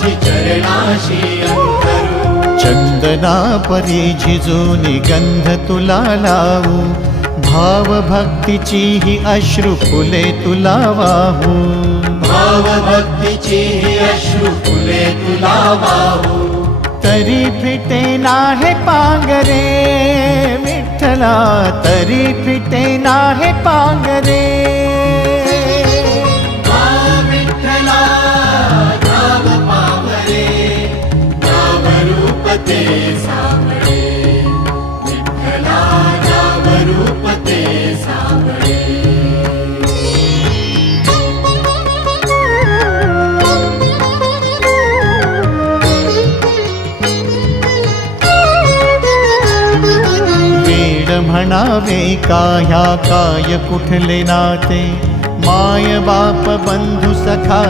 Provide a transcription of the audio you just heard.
माझी चरणाशी अंतरू। चंदना परी झिजूनी गंध तुला लावू, भाव भक्तीची ही अश्रु फुले तुला वाहू। भाव भक्तीची ही अश्रु फुले तुला वाहू। तरी फिटे नाहे पांगरे विठ्ठला, तरी फिटे नाहे पांगरे। विठ्ठला नाम पावरे, नाम रूप ते सावळे। विठ्ठला नाम रूप ते सावळे। म्हणावे का ह्या काय कुठले नाते, माय बाप बंधू सखा